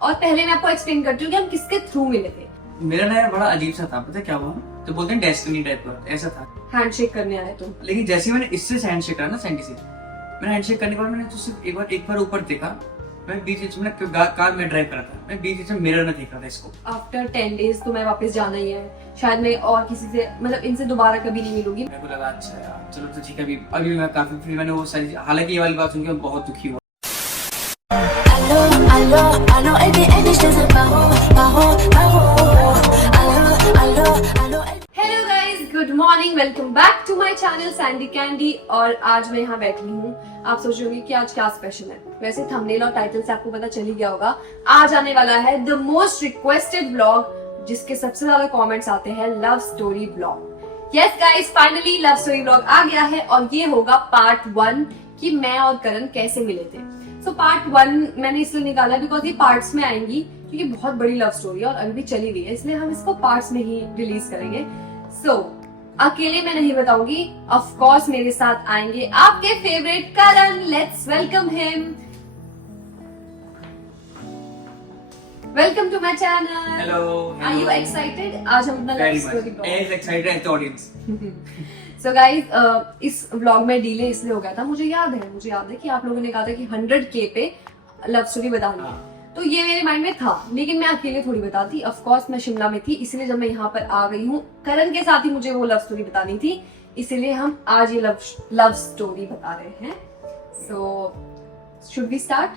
और पहले मैं आपको एक्सप्लेन करती हूँ कि हम किसके थ्रू मिले थे। मेरा ना यार बड़ा अजीब सा था, पता है क्या हुआ? तो बोलते हैं डेस्टिनी टाइप का, ऐसा था। हैंडशेक करने आए तुम। लेकिन जैसे ही मैंने इससे हैंडशेक करा ना, सैंडी से, मैंने हैंडशेक करने के बाद मैंने तो सिर्फ एक बार ऊपर देखा। मैं बीच में कार में ड्राइव करा था, मैं बीच में मिरर में देख रहा था इसको। आफ्टर 10 days तो मैं वापस जाना ही है, शायद मैं और किसी से मतलब इनसे दोबारा कभी नहीं मिलूंगी। मेरे को लगा अच्छा यार चलो तो ठीक है, अभी मैं काफी फ्री, मैंने वो सारी, हालांकि ये वाली बात सुन के मैं बहुत दुखी हुआ। Hello guys, good morning, welcome back to my channel Sandy Candy. और आज मैं यहाँ बैठी हूँ। आप सोच रहे होंगे कि आज क्या स्पेशल है। वैसे थंबनेल और टाइटल से आपको पता चल ही गया होगा, आज आने वाला है द मोस्ट रिक्वेस्टेड व्लॉग, जिसके सबसे ज्यादा कमेंट्स आते हैं, love story vlog. Yes guys, finally love story vlog आ गया है और ये होगा पार्ट 1 कि मैं और करण कैसे मिले थे। सो पार्ट 1 मैंने इसलिए निकाला बिकॉज ये पार्ट्स में आएंगी, क्योंकि बहुत बड़ी लव स्टोरी है और अभी भी चली हुई है, इसलिए हम इसको पार्ट्स में ही रिलीज करेंगे। सो अकेले मैं नहीं बताऊंगी, ऑफ कोर्स मेरे साथ आएंगे आपके favourite Karan. Let's welcome him. Welcome to my channel. Hello, are you excited? आज हम अपना love story as excited as the audience. So guys, इस व्लॉग में डिले इसलिए हो गया था, मुझे याद है कि आप लोगों ने कहा था कि 100K पे लव स्टोरी बतानी है, तो ये मेरे माइंड में था, लेकिन मैं अकेले थोड़ी बताती। ऑफ कोर्स मैं शिमला में थी, इसीलिए जब मैं यहाँ पर आ गई हूँ करण के साथ ही मुझे वो लव स्टोरी बतानी थी, इसीलिए हम आज ये लव स्टोरी बता रहे हैं। So should we start?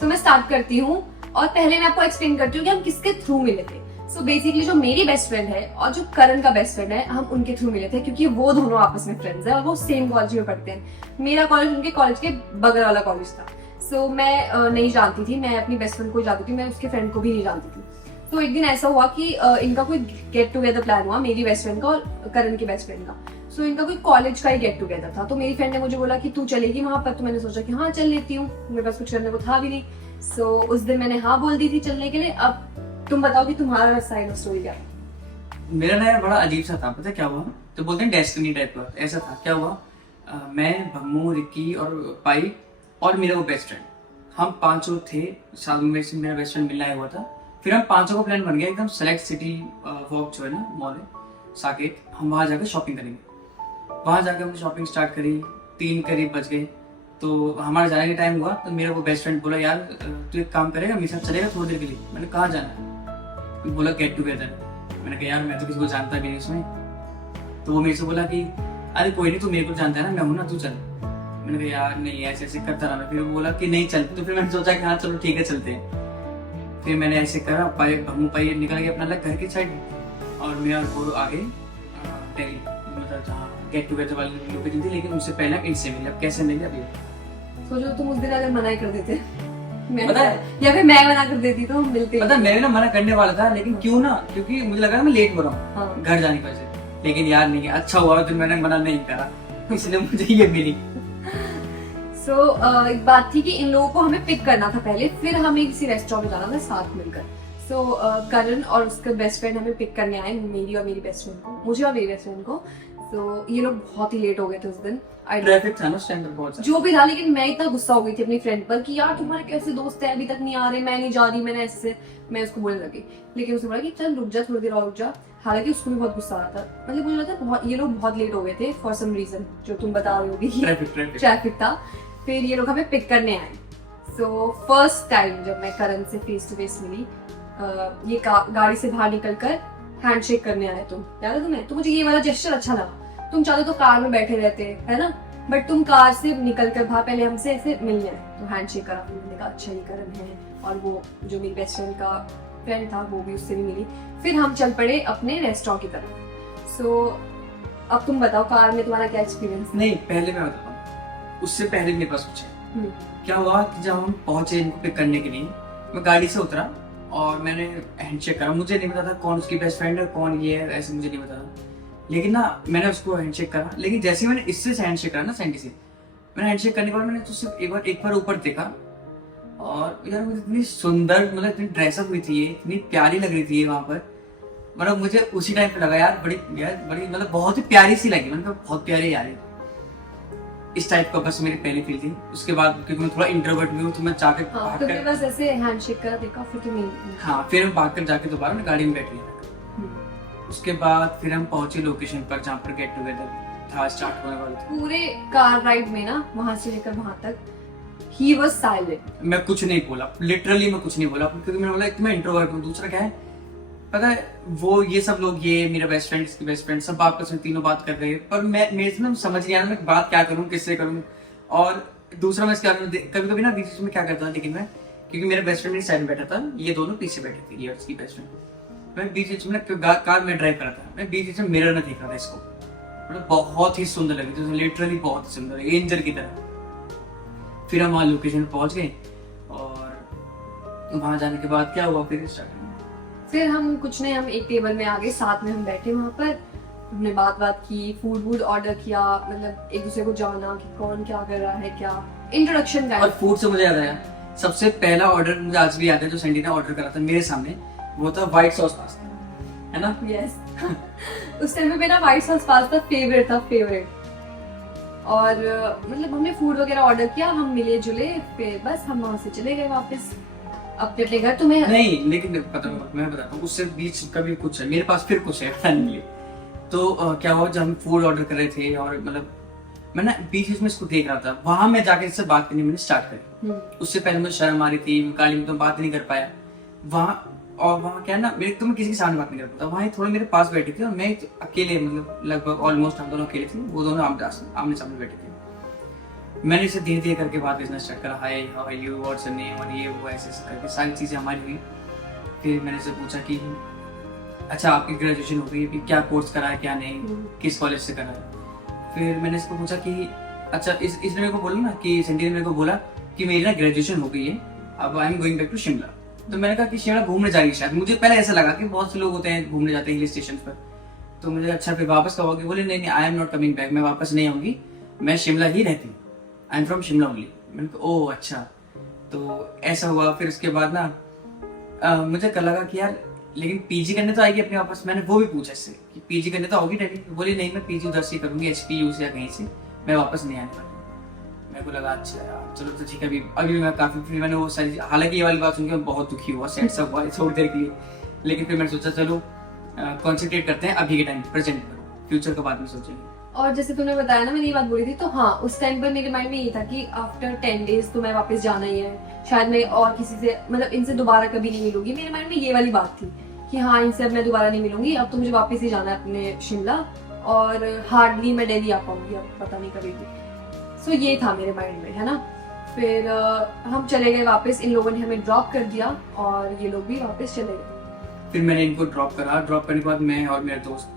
So मैं स्टार्ट करती हूँ और पहले मैं आपको एक्सप्लेन करती हूँ कि हम किसके थ्रू मिले थे। सो बेसिकली जो मेरी बेस्ट फ्रेंड है और जो करण का बेस्ट फ्रेंड है, हम उनके थ्रू मिले थे, क्योंकि वो दोनों आपस में फ्रेंड्स हैं और वो सेम कॉलेज में पढ़ते हैं। मेरा कॉलेज उनके कॉलेज के बगल वाला कॉलेज था। सो मैं नहीं जानती थी, मैं अपनी बेस्ट फ्रेंड को जानती थी, मैं उसके फ्रेंड को भी नहीं जानती थी। तो एक दिन ऐसा हुआ कि इनका कोई गेट टुगेदर प्लान हुआ, मेरी बेस्ट फ्रेंड का और करण की बेस्ट फ्रेंड का। सो इनका कोई कॉलेज का ही गेट टुगेदर था, तो मेरी फ्रेंड ने मुझे बोला कि तू चलेगी वहां पर, तो मैंने सोचा कि हाँ चल लेती हूँ, मेरे पास कुछ करने को था भी नहीं। सो उस दिन मैंने हाँ बोल दी थी चलने के लिए। अब तुम बताओ कि तुम्हारा साइड ऑफ स्टोरी क्या है। मेरा ना यार बड़ा अजीब सा था, पता है क्या हुआ? तो बोलते हैं डेस्टिनी टाइप का, ऐसा था। क्या हुआ? मैं, भम्मू, रिक्की और पाई और मेरा वो बेस्ट फ्रेंड, हम पांचों थे साथ में। मेरा बेस्ट फ्रेंड मिलने आया हुआ था। फिर हम पांचों का प्लान बन गया एकदम, सेलेक्ट सिटी वॉक जो है ना, मॉल है साकेत, हम वहां जाकर शॉपिंग करेंगे। वहां जाकर हमने शॉपिंग स्टार्ट करी, 3 करीब बज गए। तो हमारा जाने का टाइम हुआ, तो मेरा वो बेस्ट फ्रेंड बोला, यार तू एक काम करेगा, मेरे साथ चलेगा थोड़ी देर के लिए? मैंने कहा जाना है? बोला गेट टुगेदर। मैंने कहा यार मैं तो किसी को जानता भी नहीं उसमें। तो वो मेरे से बोला कि अरे कोई नहीं, तू मेरे को जानता है ना, मैं हूं ना, तू चल। मैंने कहा यार नहीं, ऐसे ऐसे करता रहा मैं। फिर वो बोला कि नहीं चल, तो फिर मैंने सोचा कि हाँ चलो ठीक है चलते हैं। फिर मैंने ऐसे करा, भम्मू पाई निकल गया अपना अलग घर की साइड, और मेरा वो आगे मतलब जहाँ गेट टुगेदर वाली लोकेशन थी, लेकिन उससे पहले इनसे मिले। अब कैसे मिले अभी सोचो, तुम उस दिन अगर मना ही कर देते पता है, या फिर मैं मना कर देती तो हम मिलते। पता मैं भी ना मना करने वाला था, लेकिन क्यों ना, क्योंकि मुझे लगा मैं लेट हो रहा हूँ हाँ। घर जाने की वजह से। लेकिन यार नहीं, अच्छा हुआ तो मैंने मना नहीं करा, इसलिए मुझे ये मिली। सो एक बात थी कि इन लोगों को हमें पिक करना था पहले, फिर हमें किसी रेस्टोरेंट में जाना था साथ मिलकर। सो करण और उसका बेस्ट फ्रेंड हमें पिक करने आए, मेरी और मेरी बेस्ट फ्रेंड को, मुझे और मेरी बेस्ट फ्रेंड को। तो ये लोग बहुत ही लेट हो गए थे उस दिन। ट्रैफिक था ना स्टैंडर्ड बहुत जो भी था, लेकिन मैं इतना गुस्सा हो गई थी अपनी फ्रेंड पर कि यार तुम्हारे कैसे दोस्त है, अभी तक नहीं आ रहे, मैं नहीं जा रही, मैंने ऐसे मैं उसको बोलने लगी। लेकिन उसने बोला कि चल रुक जा, थोड़ी देर और रुक जा। हालांकि उसको भी बहुत गुस्सा आ रहा था, मतलब मुझे लगता है ये लोग बहुत लेट हो गए थे फॉर सम रीजन, जो तुम बता रही होगी, ट्रैफिक था। फिर ये लोग हमें पिक करने आए। सो फर्स्ट टाइम जब मैं करण से फेस टू फेस मिली, ये गाड़ी से बाहर निकलकर हैंडशेक करने आए तुम, याद है तुम्हें? तो मुझे ये वाला जेस्चर अच्छा लगा। तुम चाहते तो कार में बैठे रहते, है ना, बट तुम कार से निकलकर बाहर पहले हमसे ऐसे मिलने आए, तो हैंडशेक करा। फिर मैंने कहा अच्छा ये करण है, और वो जो मेरी बेस्ट फ्रेंड का फ्रेंड था वो भी उससे भी मिली। फिर हम चल पड़े अपने रेस्टोरेंट की तरफ। सो अब तुम बताओ, कार में तुम्हारा क्या एक्सपीरियंस? नहीं, पहले मैं बताता हूँ, उससे पहले मेरे पास कुछ है। क्या हुआ कि जब हम पहुंचे इनको पिक करने के लिए, मैं गाड़ी से उतरा और मैंने हैंडशेक करा। मुझे नहीं पता था कौन उसकी बेस्ट फ्रेंड है, कौन ये है, ऐसे मुझे नहीं पता था। लेकिन ना मैंने उसको हैंडशेक करा, लेकिन जैसे ही मैंने इससे हैंडशेक करा ना, सैंडी से, मैंने हैंडशेक करने के बाद मैंने तो सिर्फ एक बार ऊपर देखा, और यार मुझे इतनी सुंदर, मतलब इतनी ड्रेसअप हुई थी, ये इतनी प्यारी लग रही थी ये वहां पर। मतलब मुझे उसी टाइम पे लगा यार बड़ी मतलब बहुत ही प्यारी सी लगी। मैंने कहा बहुत प्यारी यार। इस टाइप का बस मेरी पहली फील थी। उसके बाद क्योंकि मैं थोड़ा इंट्रोवर्ट भी हूँ तो मैं जाके हाँ, भाग तुमने कर, बस ऐसे हैंडशेक करा देखा फिर तुम हाँ फिर मैं भाग कर जाके दोबारा मैं गाड़ी में बैठ गया। उसके बाद फिर हम पहुंचे लोकेशन पर जहाँ पर गेट टुगेदर था स्टार्ट होने वाला था। पूरे कार राइड में ना वहां से लेकर वहां तक ही वाज साइलेंट। मैं कुछ नहीं बोला, लिटरली मैं कुछ नहीं बोला, क्योंकि मैंने बोला एक तो मैं इंट्रोवर्ट हूँ, दूसरा क्या है पता है वो ये सब लोग, ये मेरा बेस्ट फ्रेंड, इसकी बेस्ट फ्रेंड, सब आपस में तीनों बात कर रहे हैं, पर मैं मेरे से ना समझ नहीं आ रहा मैं बात क्या करूँ, किससे करूँ। और दूसरा मैं क्या करूँ, कभी कभी ना बीच में क्या करता था, लेकिन मैं क्योंकि मेरा बेस्ट फ्रेंड मेरी साइड में बैठा था, ये दोनों पीछे बैठे थे, ये उसकी बेस्ट फ्रेंड। मैं बीच बीच में कार में ड्राइव कर रहा था, मैं बीच बीच में मिरर में देख रहा था इसको, मतलब बहुत ही सुंदर लगी थी, लिटरली बहुत ही सुंदर, एंजल की तरह। फिर हम वहाँ लोकेशन पहुंच गए और वहां जाने के बाद क्या हुआ फिर हम कुछ नहीं, हम एक टेबल में आ गए, साथ में हम बैठे वहां पर, हमने बात की, फूड ऑर्डर किया, मतलब एक दूसरे को जाना कि कौन क्या कर रहा है, क्या इंट्रोडक्शन का। और फूड से मुझे याद आया, सबसे पहला ऑर्डर मुझे आज भी याद है जो सैंडी ने ऑर्डर करा था मेरे सामने, वो था व्हाइट सॉस पास्ता, है ना? यस उस टाइम पे मेरा व्हाइट सॉस पास्ता फेवरेट था, फेवरेट। और मतलब हमने फूड वगैरह ऑर्डर किया, हम मिले जुले, फिर बस हम वहां से चले गए वापस अपने अपने घर। तुम्हें नहीं, लेकिन पता मैं बताता हूँ, उससे बीच कभी कुछ है मेरे पास, फिर कुछ है बताने के लिए। तो क्या हुआ, जब हम फूड ऑर्डर कर रहे थे और मतलब मैं ना बीच में इसको देख रहा था, वहां मैं जाके इससे बात करनी मैंने स्टार्ट करी। उससे पहले मुझे शर्म आ रही थी, काली में तो बात नहीं कर पाया वहाँ। और वहाँ क्या है ना, मेरे तो मैं किसी के सामने बात नहीं कर पाता, वहाँ थोड़ा मेरे पास बैठी थी और मैं अकेले, मतलब लगभग ऑलमोस्ट हम दोनों अकेले थे, वो दोनों आमने सामने बैठे थे। मैंने इसे धीरे धीरे करके बात करना स्टार्ट करा, hi how are you, what's your name, और ये वो ऐसे करके सारी चीज़ें हमारी हुई। फिर मैंने इसे पूछा कि अच्छा आपकी ग्रेजुएशन हो गई, क्या कोर्स करा है क्या नहीं, किस कॉलेज से करा है। फिर मैंने इसको पूछा कि अच्छा इसने मेरे को बोला ना कि सैंडी ने मेरे को बोला कि मेरी ना ग्रेजुएशन हो गई है, अब I am going back to Shimla. तो मैंने कहा कि शिमला घूमने जा रही है शायद, मुझे पहले ऐसा लगा कि बहुत से लोग होते हैं घूमने जाते हैं हिल स्टेशन पर। तो मुझे अच्छा फिर वापस कब आओगे, बोले नहीं I am not coming back, मैं वापस नहीं आऊंगी, मैं शिमला ही रहती हूँ, I am from Shimla only. मैंने कहा ओह अच्छा, तो ऐसा हुआ। फिर उसके बाद ना मुझे कल लगा कि यार लेकिन पीजी करने तो आएगी अपने वापस। मैंने वो भी पूछा इससे कि पीजी करने तो आओगी डैडी, बोली नहीं मैं पीजी उधर से करूंगी, HPU से या कहीं से, मैं वापस नहीं आने वाली। मेरे को लगा अच्छा यार चलो तो ठीक है, अभी मैं काफी, फिर मैंने वो सारी, हालांकि ये वाली बात सुन के मैं बहुत दुखी हुआ, सैड सा हुआ थोड़ी देर के लिए, लेकिन फिर मैंने सोचा चलो कॉन्सेंट्रेट करते हैं अभी के टाइम प्रेजेंट पर, फ्यूचर का बाद में सोचेंगे। और जैसे तूने बताया ना मैंने ये बात बोली थी, तो हाँ उस टाइम पर मेरे माइंड में ये था कि आफ्टर 10 डेज तो मैं वापस जाना ही है, शायद मैं और किसी से, मतलब इनसे दोबारा कभी नहीं मिलूंगी। मेरे माइंड में ये वाली बात थी कि हाँ इनसे अब मैं दोबारा नहीं मिलूंगी, अब तो मुझे वापस ही जाना है अपने शिमला, और हार्डली मैं दिल्ली आ पाऊंगी, अब पता नहीं करेगी। सो ये था मेरे माइंड में, है ना। फिर हम चले गए वापस, इन लोगों ने हमें ड्रॉप कर दिया और ये लोग भी वापस चले गए। फिर मैंने इनको ड्रॉप करा, ड्रॉप करने के बाद मैं और मेरा दोस्त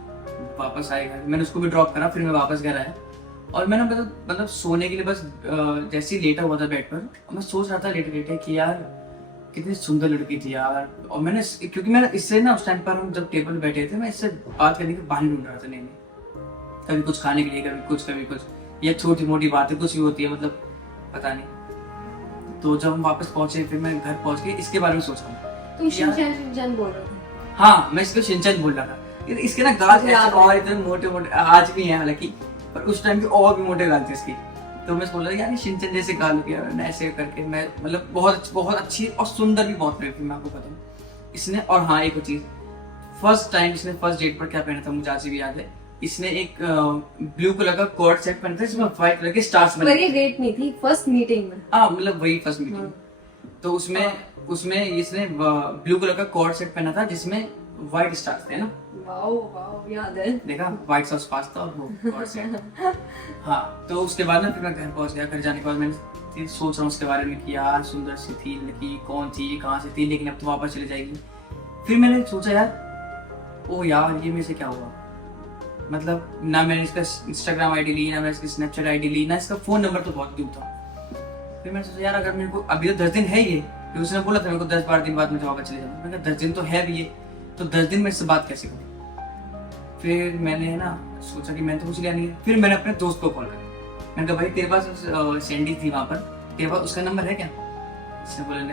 वापस आए घर, मैंने उसको भी ड्रॉप करा, फिर मैं वापस घर आया। और मैंने मतलब सोने के लिए बस जैसे ही लेटा हुआ था बेड पर, मैं सोच रहा था लेटे लेटे कि यार कितनी सुंदर लड़की थी यार। और मैंने क्योंकि मैं इससे ना उस टाइम पर हम जब टेबल बैठे थे, मैं इससे बात करने के बहाने ढूंढ रहा था, नहीं कभी कुछ खाने के लिए, कभी कुछ या छोटी मोटी बातें कुछ भी होती है, मतलब पता नहीं। तो जब हम वापस पहुंचे, फिर मैं घर पहुंच के इसके बारे में सोच रहा हूँ। तुम शिनचैन बोल रहे थे? हाँ मैं इसको शिनचैन बोल रहा था। इसके ना गाल और इतने मोटे मोटे आज भी हैं हालांकि, पर उस टाइम के और भी मोटे गाल थे इसकी। तो मैं बोल रहा था यार शिनचैन जैसे गाल किया मैंने, ऐसे करके मैं मतलब बहुत अच्छी और सुंदर भी बहुत लगी मैं आपको बताऊँ इसने। और हाँ एक चीज, फर्स्ट टाइम इसने फर्स्ट डेट पर क्या पहना था मुझे आज भी याद है, इसने एक ब्लू कलर का कोट सेट पहना था जिसमें व्हाइट कलर के स्टार्स बने। पर ये डेट नहीं थी, फर्स्ट मीटिंग में। हाँ मतलब वही फर्स्ट मीटिंग। तो उसमें इसने ब्लू कलर का कोट सेट पहना था जिसमें व्हाइट स्टार्स थे ना। वाओ वाओ याद है, देखा व्हाइट सॉस पास्ता और वो कोट सेट। हाँ तो उसके बाद ना फिर मैं घर पहुंच गया। घर जाने के बाद मैंने सोच रहा हूँ उसके बारे में कि यार सुंदर सी थी लड़की, कौन थी कहाँ से थी, लेकिन अब तो वापस चली जाएगी। फिर मैंने सोचा यार ओ यार ये मेरे से क्या हुआ, मतलब ना मैंने इसका इंस्टाग्राम आईडी ली, ना मैंने इसकी स्नैपचैट आईडी ली, ना इसका फोन नंबर तो बहुत दूर था। फिर मैंने सोचा यार अगर मेरे को अभी तो 10 दिन है ये, फिर उसने बोला था मेरे को 10-12 दिन बाद मैं वापस चले जाऊंगा। मैंने कहा 10 दिन तो है भी ये, तो 10 दिन में इससे बात कैसे करूँ। फिर मैंने ना सोचा कि मैंने तो कुछ लिया नहीं है। फिर मैंने अपने दोस्त को कॉल किया, मैंने कहा भाई तेरे पास सैंडी थी वहाँ पर, तेरे पास उसका नंबर है क्या?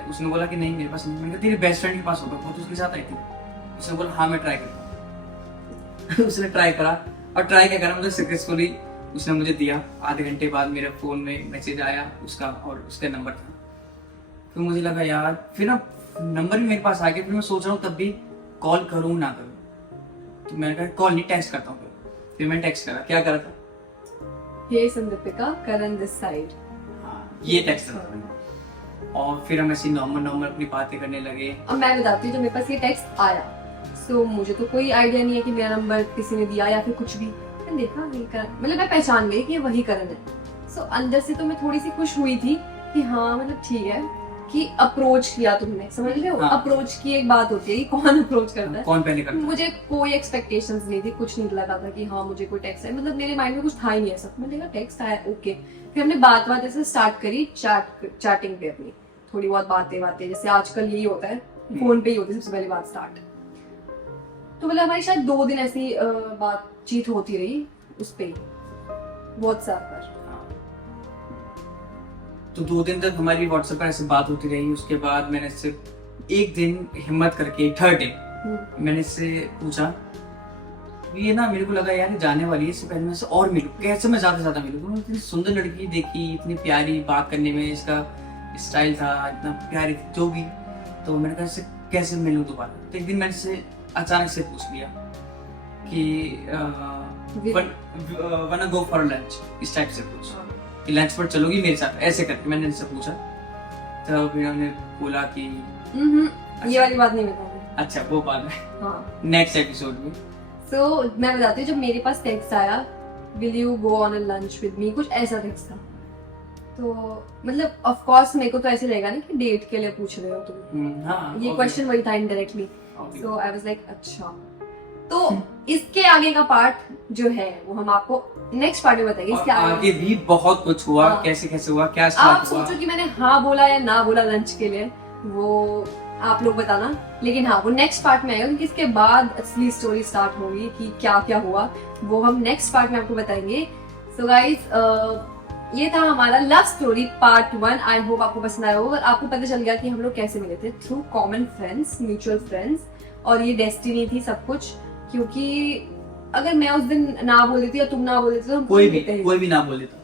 उसने बोला कि नहीं मेरे पास नहीं। मैंने कहा तेरे बेस्ट फ्रेंड के पास होगा, वो तो उसके साथ आई थी। उसने बोला हाँ मैं ट्राई करता हूँ। उसने ट्राई करा, और ट्राई क्या करा मतलब सक्सेसफुली उसने मुझे दिया। आधे घंटे बाद मेरे फ़ोन में मैसेज आया उसका, और उसका नंबर था। फिर मुझे लगा यार, फिर ना नंबर भी मेरे पास आ गया। फिर मैं सोच रहा हूँ तब भी कॉल करूँ ना करूँ, तो मैंने कहा कॉल नहीं, टेक्स्ट करता हूँ। फिर मैंने टेक्स्ट करा। क्या करा था? हे संदीपिका, करण दिस साइड। ये टेक्स्ट करा था। और फिर हम ऐसे नॉर्मल अपनी बातें करने लगे। अब मैं बताती हूँ, जब मेरे पास ये टेक्स्ट आया, सो मुझे तो कोई आइडिया नहीं है कि मेरा नंबर किसी ने दिया या फिर कुछ भी। मैंने देखा ये करण, मतलब मैं पहचान गई कि ये वही करण है। सो अंदर से तो मैं थोड़ी सी खुश हुई थी कि हाँ मतलब ठीक है कि अप्रोच किया तुमने, समझ रहे हो? हाँ। अप्रोच की एक बात होती है कि कौन अप्रोच करता है। कौन पहले करता है? मुझे कोई एक्सपेक्टेशंस नहीं थी, कुछ नहीं लगा था कि हाँ मुझे कोई टेक्स्ट है, मतलब मेरे माइंड में कुछ था ही नहीं ऐसा। मैंने देखा टेक्स्ट आया, ओके। फिर हमने बात ऐसे स्टार्ट करी, चैटिंग पे अपनी थोड़ी बहुत बातें जैसे आजकल यही होता है, फोन पे ही होती है सबसे पहली बात स्टार्ट। तो मतलब हमारी शायद 2 दिन ऐसी बातचीत होती रही उस पे, व्हाट्सएप पर। तो 2 दिन तक हमारी व्हाट्सएप पर ऐसे बात होती रही। उसके बाद मैंने इससे एक दिन हिम्मत करके, थर्ड डे, मैंने इससे पूछा, ये ना मेरे को लगा यार जाने वाली है, इससे पहले मैं इससे और मिलूं, कैसे मैं ज्यादा मिलूं। तो इतनी सुंदर लड़की देखी, इतनी प्यारी, बात करने में इसका स्टाइल था, इतना प्यारी थी जो भी। तो मैंने कहा इससे कैसे मिलूं दोबारा। तो एक दिन मैंने इससे अचानक से पूछ लिया कि wanna go for lunch, इस टाइप से पूछा कि लंच पर चलोगी मेरे साथ, ऐसे करके मैंने इनसे पूछा। तो फिर हमने बोला कि ये वाली बात नहीं बताऊंगी। अच्छा वो बात है हाँ, नेक्स्ट एपिसोड में। सो मैं बताती हूँ, जब मेरे पास टेक्स्ट आया will you go on a lunch with me, कुछ ऐसा टेक्स्ट था। तो मतलब ऑफ कोर्स मेरे को तो ऐसे रहेगा ना कि डेट के लिए पूछ रहे हो तुम। हाँ, ये क्वेश्चन वही था indirectly. So I was like अच्छा। तो इसके आगे का पार्ट जो है वो हम आपको नेक्स्ट पार्ट में बताएंगे। इसके आगे भी बहुत कुछ हुआ। हाँ। कैसे हुआ, क्या आप स्टार्ट हुआ। सोचो कि मैंने हाँ बोला या ना बोला लंच के लिए, वो आप लोग बताना। लेकिन हाँ, वो नेक्स्ट पार्ट में आएगा, क्योंकि इसके बाद असली स्टोरी स्टार्ट होगी कि क्या क्या हुआ, वो हम नेक्स्ट पार्ट में आपको बताएंगे। सो गाइज, ये था हमारा love story part 1। I hope आपको पसंद आया होगा और आपको पता चल गया कि हम लोग कैसे मिले थे, through common friends, mutual friends, और ये डेस्टिनी थी सब कुछ। क्योंकि अगर मैं उस दिन ना बोल देती या तुम ना बोल देते तो हम कोई भी ना बोल देता।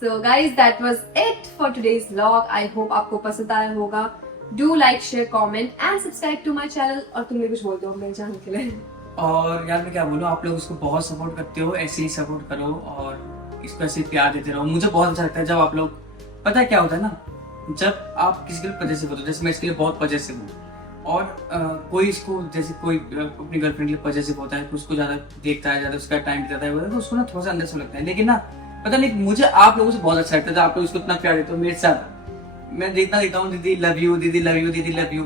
So guys, that was it for today's vlog. I hope आपको पसंद आया होगा। Do like, share, comment and subscribe to my channel। और तुम भी कुछ बोल दो मेरे चैनल के लिए। और यार मैं क्या बोलूँ, आप लोग इसको बहुत सपोर्ट करते हो, ऐसे ही सपोर्ट करो और इसको ऐसे प्यार देते रहो। मुझे बहुत अच्छा लगता है जब आप लोग, पता है क्या होता है ना, जब आप किसी के लिए पॉजिटिव होते हो, जैसे मैं इसके लिए बहुत पॉजिटिव हूँ, और कोई इसको, जैसे कोई अपनी गर्लफ्रेंड के लिए पॉजिटिव होता है तो उसको ज्यादा देखता है, ज्यादा उसका टाइम बिताता है, तो उसको ना थोड़ा सा अंदर से लगता है। लेकिन ना पता नहीं, मुझे आप लोगों से बहुत अच्छा लगता है, आप लोग इसको इतना प्यार देते हो मेरे साथ। मैं देखता हूँ दीदी लव यू, दीदी लव यू, दीदी लव यू।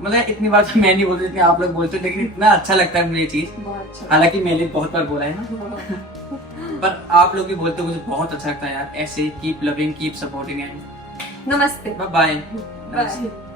मतलब इतनी बार तो मैं नहीं बोलती जितनी आप लोग बोलते हो, लेकिन इतना अच्छा लगता है मुझे ये चीज। हालांकि मैंने बहुत बार बोला है ना, पर आप लोग भी बोलते हो, मुझे बहुत अच्छा लगता है यार। ऐसे keep loving, keep supporting and नमस्ते, बाय बाय।